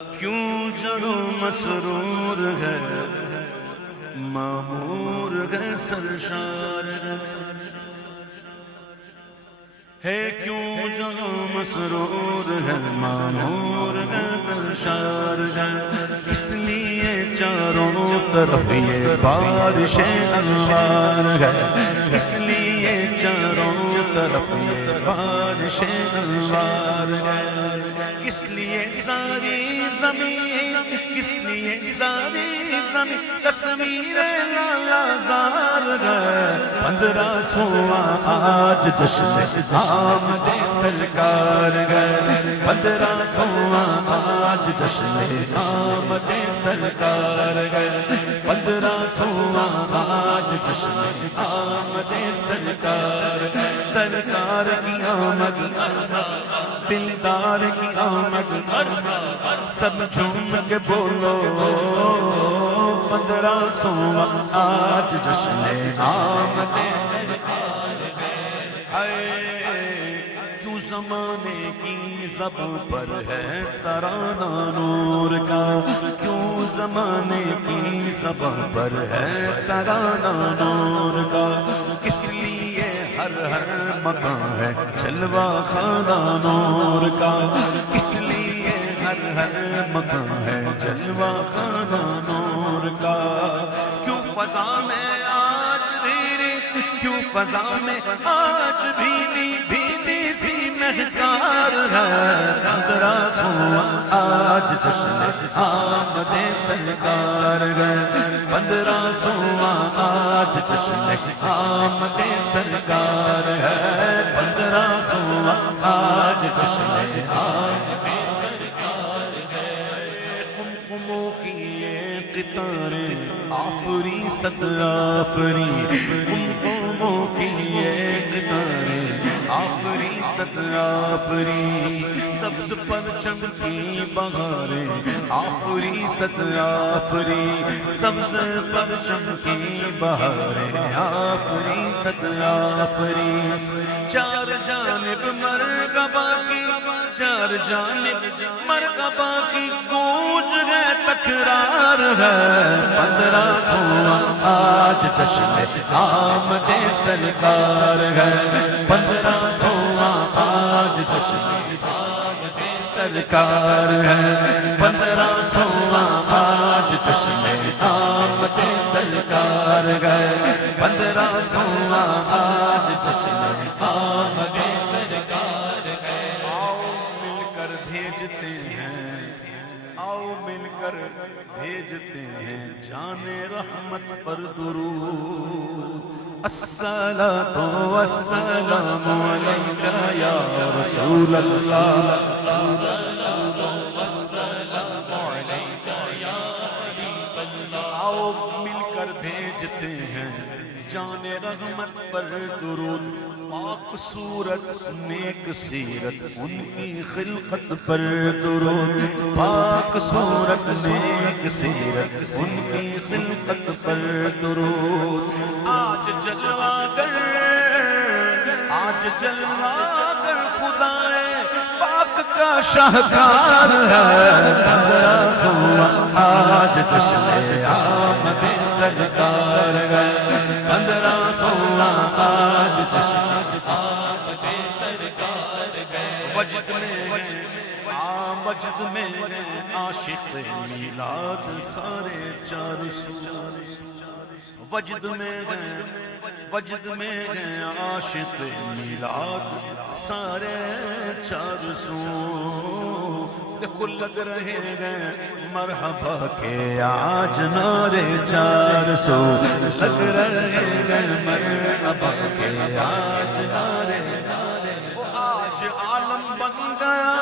کیوں جہاں مسرور ہے معمور ہے سرشار ہے کیوں جہاں مسرور ہے معمور ہے سرشار ہے اس لیے چاروں طرف یہ بارش انوار ہے اس لیے چاروں طرف یہ بارش انوار ہے اس لیے ساری زمین اس لیے ساری زمین تصویر لالا زار ہے 1500 آج جشن آمد سرکار گئے 1500 آج جشن آمد سرکار گئے 1500 آج جشن آمد سرکار سرکار کی آمد دلدار کی آمد سب جھوم کے بولو 1500 آج جشن آمد سرکار کیوں زمانے کی زبان پر ہے ترانہ نور کا کیوں زمانے کی زبان پر ہے ترانہ نور کا کس لیے ہر مقام ہے جلوہ خانہ نور کا کس لیے ہر مقام ہے جلوہ خانہ نور کا کیوں فضا میں آج کیوں فضا میں آج بھیلی سی محصار ہے 1500 آج جشن آمد سرکار گئے 1500 آج جشن آمد سرکار ہے 1500 آج جشن آمد سرکار ہے قمقموں کی یہ قطاریں آفری ست آفری قمقموں کی یہ قطاریں آفری ست آفری سبز پرچم کی بہاریں آفری ست آفری سبز پرچم کی بہاریں آفری ست آفری چار جانب مرغبا کی چار جانب مرغبا کی گونج ہے تکرار ہے 1500 آج جشن آمد سرکار ہے 1500 آج جشن آمد سرکار ہے 1500 آج جشن آمد سرکار ہے 1500 آج جشن آمد سرکار ہے آؤ مل کر بھیجتے ہیں آؤ مل کر بھیجتے ہیں جان رحمت پر درود الصلاۃ والسلام علیک یا رسول اللہ الصلاۃ والسلام علیک یا حبیب اللہ آؤ مل کر بھیجتے ہیں جان رحمت پر درود پاک صورت نیک سیرت ان کی خلقت پر درود پاک صورت نیک سیرت ان کی خلقت پر درود آج جلوہ گر خدائے پاک کا شاہکار ہے 1500 آج جشن آمد سرکار گئے 1500 آج جشن آمد سرکار گئے وجد میں عاشق میلاد سارے 400 وجد میں عاشق میلاد سارے 400 دیکھو لگ رہے گئے مرحبا کے آج نعرے 400 لگ رہے گئے مرحبا کے آج نعرے آج عالم بن گیا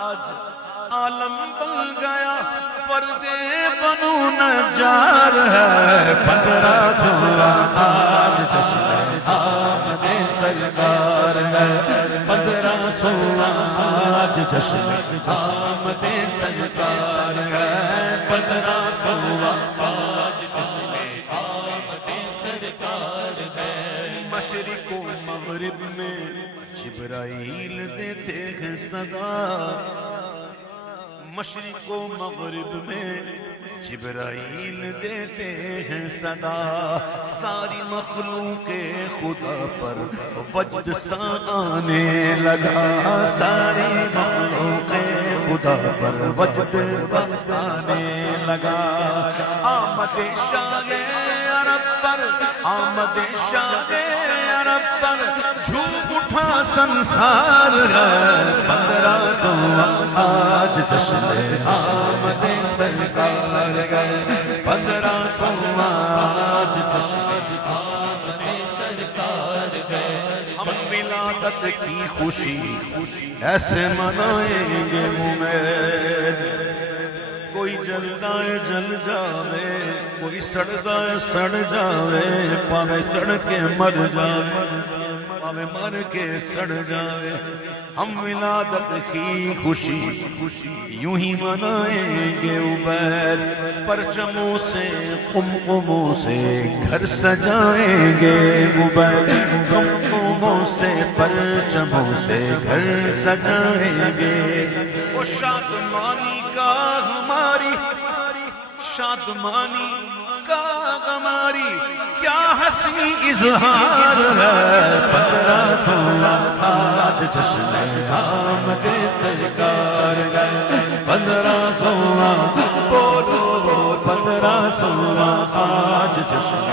آج عالم بن گیا فرد بنو نجار ہے 1500 آج جشن آمد سرکار ہے 1500 آج جشن آمد سرکار ہے 1500 آج جشن آمد سرکار ہے مشرق و مغرب میں جبرائیل دیتے ہیں صدا مشرق و مغرب میں جبرائیل دیتے ہیں صدا، ساری مخلوق خدا پر وجد سا آنے لگا، ساری مخلوق خدا پر وجد سا آنے لگا۔ آمد شاہ عرب پر، آمد شاہ عرب پر جھوم اٹھا سنسار ہے، 1500 آج جشن آمد سرکار گئے، 1500 آج جشن آمد سرکار گئے۔ ہم ولادت کی خوشی ایسے منائیں گے امید، کوئی جل جائے جل جاوے، کوئی سڑ جائے سڑ جاوے، پاوے سڑ کے مر جاوے، پاوے مر کے سڑ جاوے۔ ہم ولادت کی خوشی یوں ہی منائیں گے عبید، پرچموں سے قمقموں سے گھر سجائیں گے عبید، قمقموں سے پرچموں سے گھر سجائیں گے۔ وہ شادمانی کا ہماری، شادمانی کا ہماری کیا حسین اظہار ہے، 1500 آج جشن آمد سرکار گئے، 1500 بولو 1500 آج جشن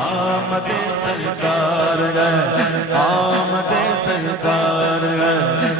آمد سرکار گئے، آمد سرکار گئے۔